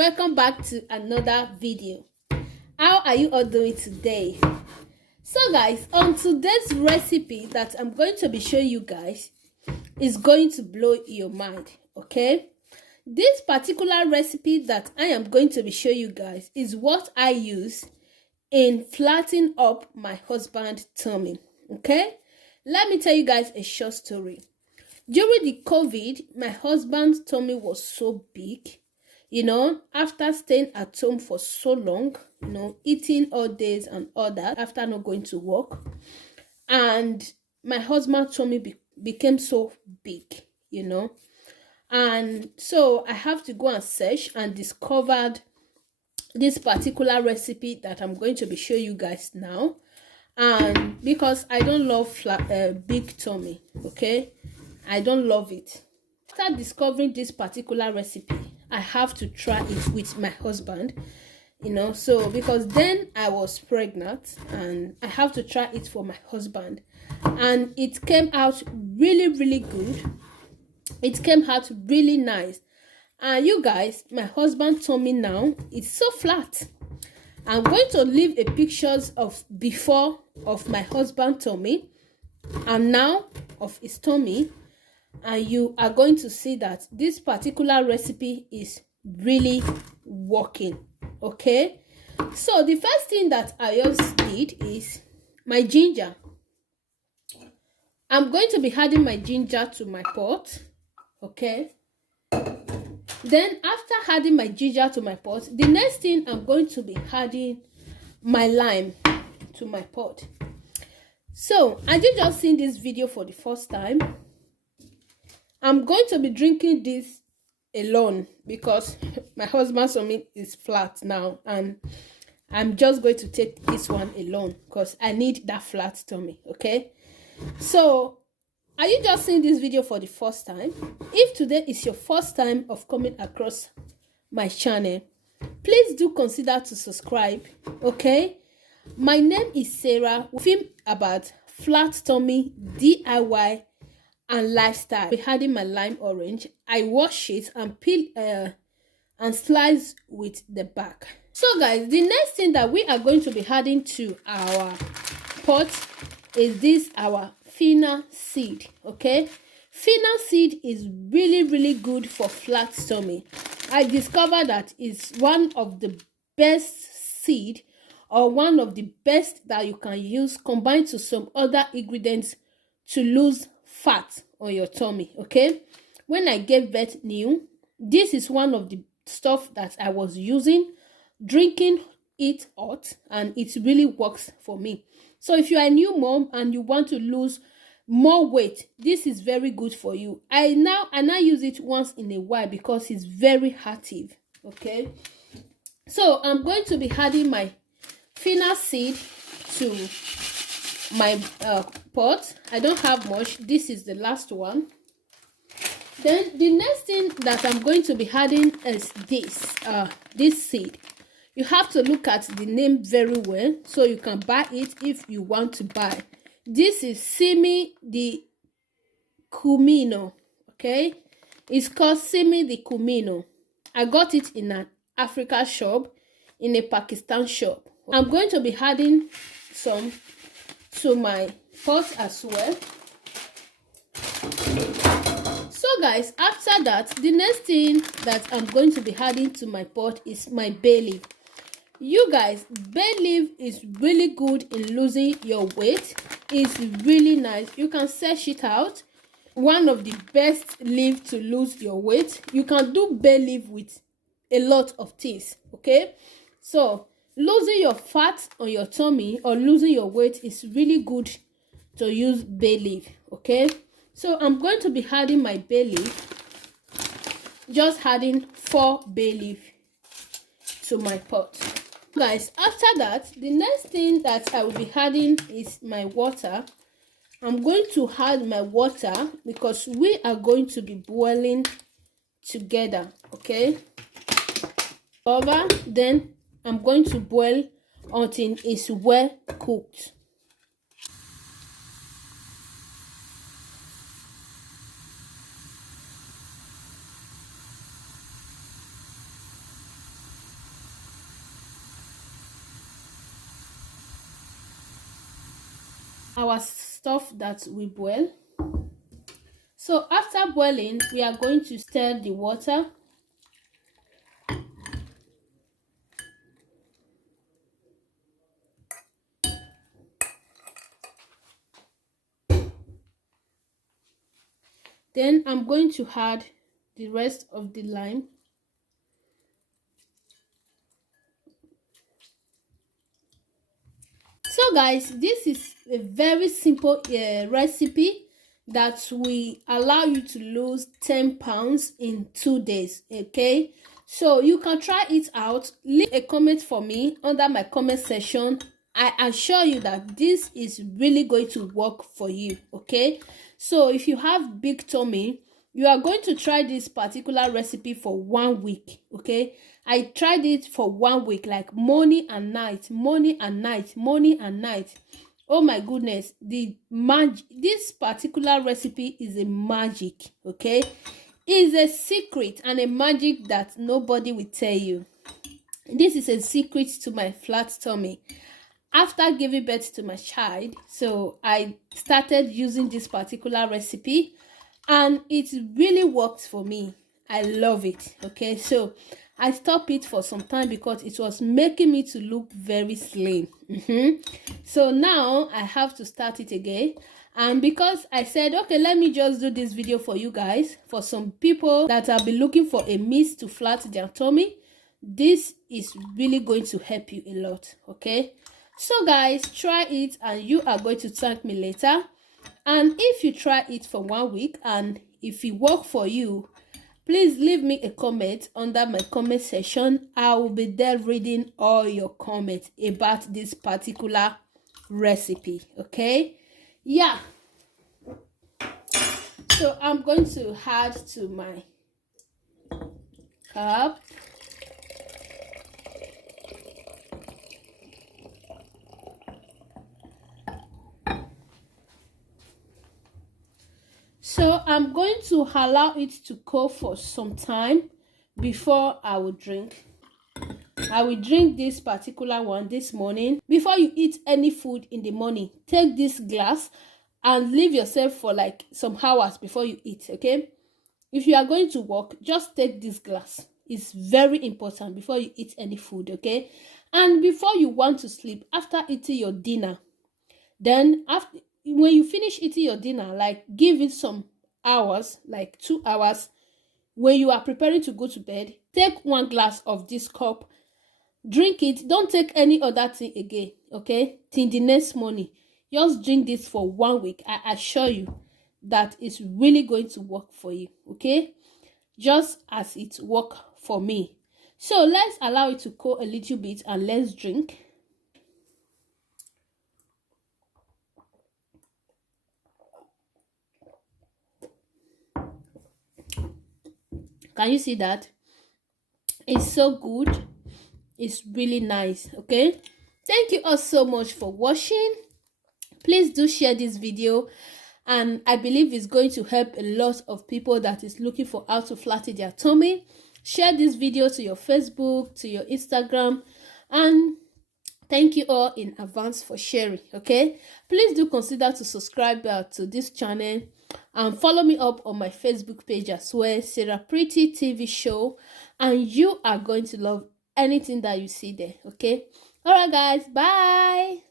welcome back to another video. How are you all doing today? So guys, on today's recipe that I'm going to be showing you guys is going to blow your mind. Okay, this particular recipe that I am going to be showing you guys is what I use in flattening up my husband's tummy. Okay, let me tell you guys a short story. During the COVID, my husband's tummy was so big, after staying at home for so long, eating all days and all that, after not going to work. And my husband's tummy became so big, And so I have to go and search and discovered this particular recipe that I'm going to be showing you guys now. And because I don't love big tummy, okay? I don't love it. After discovering this particular recipe, I have to try it with my husband, so because then I was pregnant and I have to try it for my husband, and it came out really good. It came out really nice. And you guys, my husband's tummy now is so flat. I'm going to leave a pictures of before of my husband's tummy and now of his tummy, and you are going to see that this particular recipe is really working. Okay, so the first thing that I just did is my ginger. I'm going to be adding my ginger to my pot. Okay, then after adding my ginger to my pot, the next thing I'm going to be adding my lime to my pot. So as you just seen this video for the first time, I'm going to be drinking this alone because my husband's tummy is flat now, and I'm just going to take this one alone because I need that flat tummy. Okay, so are you just seeing this video for the first time? If today is your first time of coming across my channel, please do consider to subscribe. Okay, my name is Sarah. We film about flat tummy, DIY and lifestyle. We're adding my lime orange. I wash it and peel and slice with the back. So guys, the next thing that we are going to be adding to our pot is this our fennel seed. Okay, fennel seed is really good for flat tummy. I discovered that it's one of the best seed, or one of the best that you can use combined to some other ingredients to lose fat on your tummy. Okay, when I gave birth new, this is one of the stuff that I was using, drinking it hot, and it really works for me. So if you are a new mom and you want to lose more weight, this is very good for you. I now use it once in a while because it's very active. Okay, so I'm going to be adding my fennel seed to my pot. I don't have much. This is the last one. Then the next thing that I'm going to be adding is this seed. You have to look at the name very well so you can buy it if you want to buy. This is Simi di Cumino. Okay, it's called Simi di Cumino. I got it in an Africa shop, in a Pakistan shop. I'm going to be adding some to my pot as well. So guys, after that, the next thing that I'm going to be adding to my pot is my bay leaf. You guys, bay leaf is really good in losing your weight. It's really nice. You can search it out. One of the best leaf to lose your weight. You can do bay leaf with a lot of things. Okay, so losing your fat on your tummy or losing your weight is really good to use bay leaf. Okay, so I'm going to be adding my bay leaf, just adding 4 bay leaf to my pot. Guys, after that, the next thing that I will be adding is my water. I'm going to add my water because we are going to be boiling together. Okay, over, then I'm going to boil until it's well cooked. our stuff that we boil. So after boiling, we are going to stir the water. Then I'm going to add the rest of the lime. So guys, this is a very simple recipe that will allow you to lose 10 pounds in 2 days. Okay, so you can try it out. Leave a comment for me under my comment section. I assure you that this is really going to work for you. Okay, so if you have big tummy, you are going to try this particular recipe for 1 week. Okay, I tried it for 1 week, like morning and night, morning and night, morning and night. Oh my goodness, this particular recipe is a magic. Okay, it's a secret and a magic that nobody will tell you. This is a secret to my flat tummy. After giving birth to my child, so I started using this particular recipe and it really worked for me. I love it. Okay, so I stopped it for some time because it was making me to look very slim. So now I have to start it again, and because I said, okay, let me just do this video for you guys, for some people that have been looking for a mist to flat their tummy, this is really going to help you a lot. Okay, so guys, try it and you are going to thank me later. And if you try it for 1 week and if it works for you, please leave me a comment under my comment section. I will be there reading all your comments about this particular recipe. Okay, yeah, so I'm going to add to my cup. So I'm going to allow it to cook for some time before I will drink. I will drink this particular one this morning. Before you eat any food in the morning, take this glass and leave yourself for like some hours before you eat. Okay, if you are going to work, just take this glass. It's very important before you eat any food. Okay, and before you want to sleep, after eating your dinner, then when you finish eating your dinner, like give it some hours, like 2 hours. When you are preparing to go to bed, take 1 glass of this cup, drink it. Don't take any other thing again. Okay, till the next morning, just drink this for 1 week. I assure you that it's really going to work for you. Okay, just as it worked for me. So let's allow it to cool a little bit and let's drink. Can you see that? It's so good. It's really nice. Okay, thank you all so much for watching. Please do share this video, and I believe it's going to help a lot of people that is looking for how to flatten their tummy. Share this video to your Facebook, to your Instagram, and thank you all in advance for sharing. Okay, please do consider to subscribe to this channel and follow me up on my Facebook page as well, Sarah Pretty TV Show, and you are going to love anything that you see there. Okay, all right guys, bye.